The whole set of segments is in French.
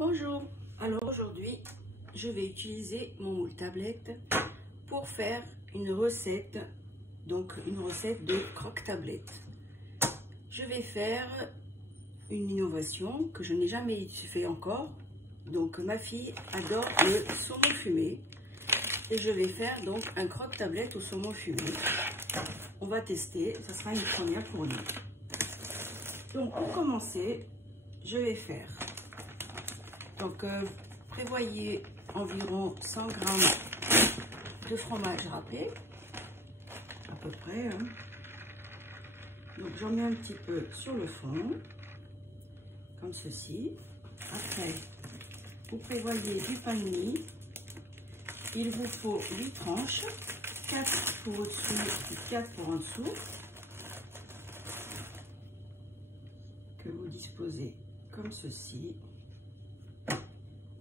Bonjour, alors aujourd'hui je vais utiliser mon moule tablette pour faire une recette, de croque-tablette. Je vais faire une innovation que je n'ai jamais fait encore. Donc ma fille adore le saumon fumé et je vais faire donc un croque-tablette au saumon fumé. On va tester, ça sera une première pour nous. Donc pour commencer, je vais faire, prévoyez environ 100 g de fromage râpé, à peu près. Donc j'en mets un petit peu sur le fond, comme ceci. Après, vous prévoyez du pain de mie. Il vous faut 8 tranches, 4 pour au-dessus et 4 pour en dessous, que vous disposez comme ceci.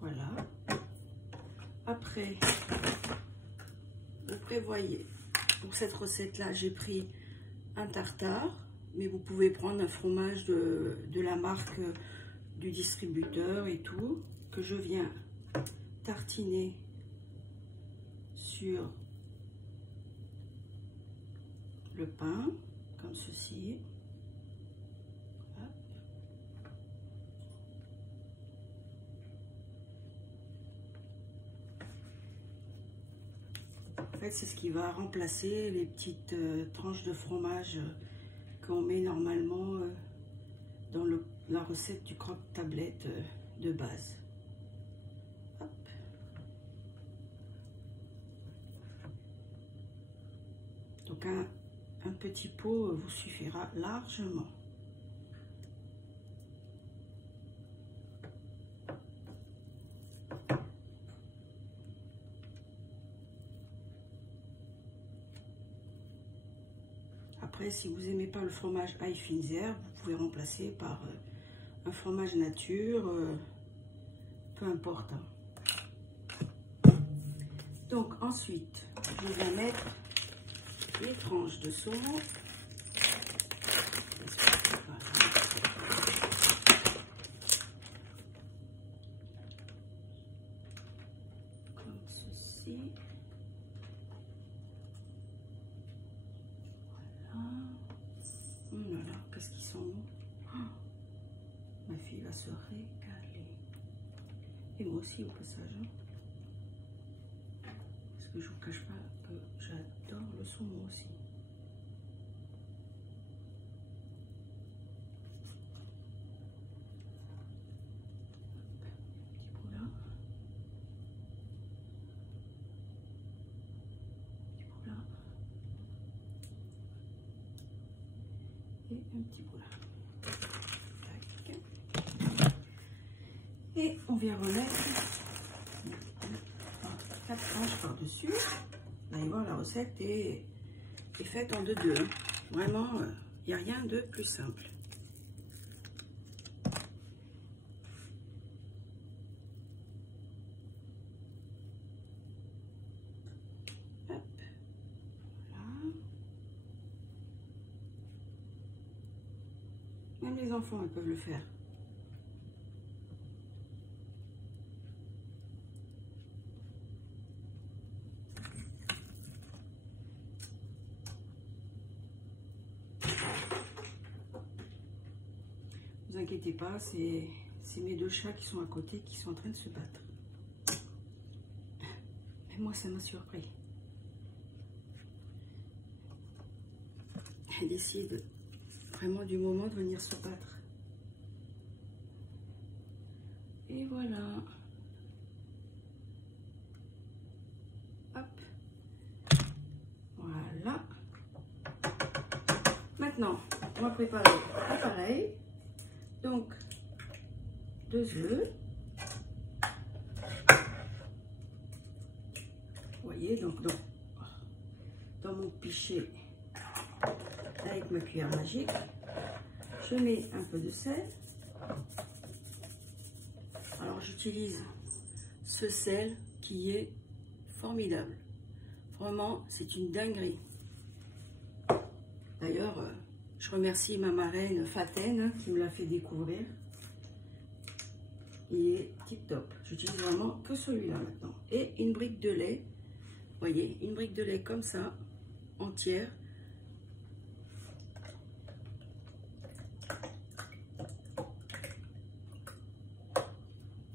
Voilà. Après, vous prévoyez, pour cette recette-là, j'ai pris un tartare, mais vous pouvez prendre un fromage de la marque du distributeur et tout, que je viens tartiner sur le pain, comme ceci. En fait, c'est ce qui va remplacer les petites tranches de fromage qu'on met normalement dans la recette du croque-tablette de base. Hop. Donc un petit pot vous suffira largement. Après, si vous n'aimez pas le fromage Eifinzer, vous pouvez remplacer par un fromage nature, peu importe. Donc ensuite, je vais mettre les tranches de saumon. Comme ceci. Oh là là, qu'est-ce qu'ils sont bons. Oh, ma fille va se régaler. Et moi aussi au passage. Parce que je ne vous cache pas que j'adore le saumon aussi. Un petit bout là. Et un petit bout là. Tac. Et on vient remettre 4 tranches par-dessus. Vous allez voir, la recette est faite en 2-2. Vraiment, il n'y a rien de plus simple. Hop. Voilà. Même les enfants, ils peuvent le faire. Ne vous inquiétez pas, c'est mes 2 chats qui sont à côté qui sont en train de se battre. Mais moi, ça m'a surpris. Elle décide vraiment du moment de venir se battre. Et voilà. Hop. Voilà. Maintenant, on va préparer pareil. Donc, 2 œufs. Vous voyez, donc dans mon pichet, avec ma cuillère magique, je mets un peu de sel. Alors, j'utilise ce sel qui est formidable. Vraiment, c'est une dinguerie. D'ailleurs, je remercie ma marraine Faten qui me l'a fait découvrir. il est tip top. J'utilise vraiment que celui-là maintenant. Et une brique de lait, vous voyez, une brique de lait comme ça, entière.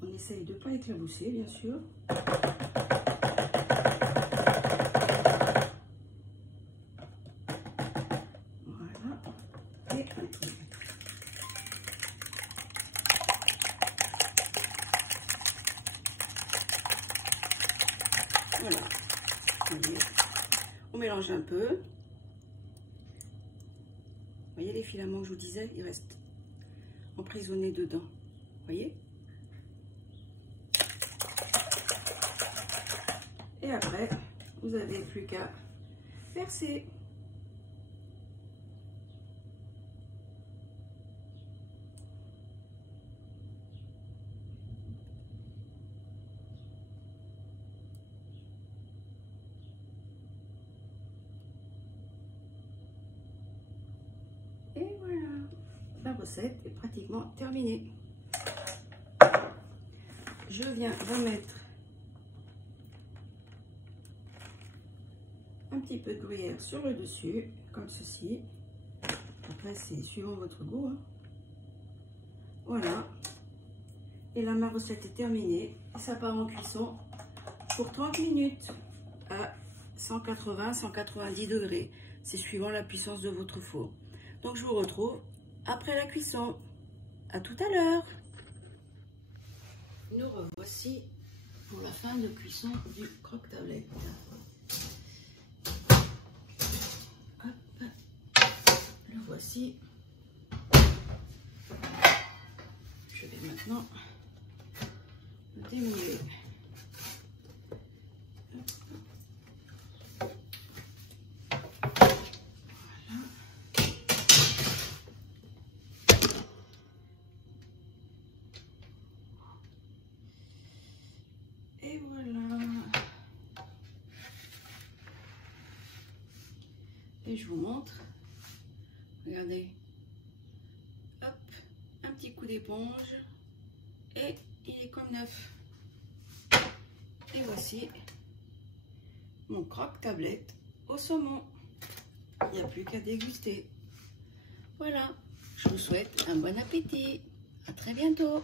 On essaye de ne pas éclabousser, bien sûr. Voilà. Et un tour. Voilà. On mélange un peu. Vous voyez les filaments que je vous disais, ils restent emprisonnés dedans. Vous voyez? Et après, vous n'avez plus qu'à verser. Et voilà, la recette est pratiquement terminée. Je viens remettre un petit peu de gruyère sur le dessus, comme ceci. Après, c'est suivant votre goût, hein. Voilà. Et là, ma recette est terminée. Et ça part en cuisson pour 30 minutes à 180-190 degrés. C'est suivant la puissance de votre four. Donc, je vous retrouve après la cuisson. À tout à l'heure. Nous revoici pour la fin de cuisson du croque-tablette. Hop, le voici. Je vais maintenant le démouler. Et voilà. Et je vous montre. Regardez. Hop, un petit coup d'éponge. Et il est comme neuf. Et voici mon croque-tablette au saumon. Il n'y a plus qu'à déguster. Voilà. Je vous souhaite un bon appétit. À très bientôt.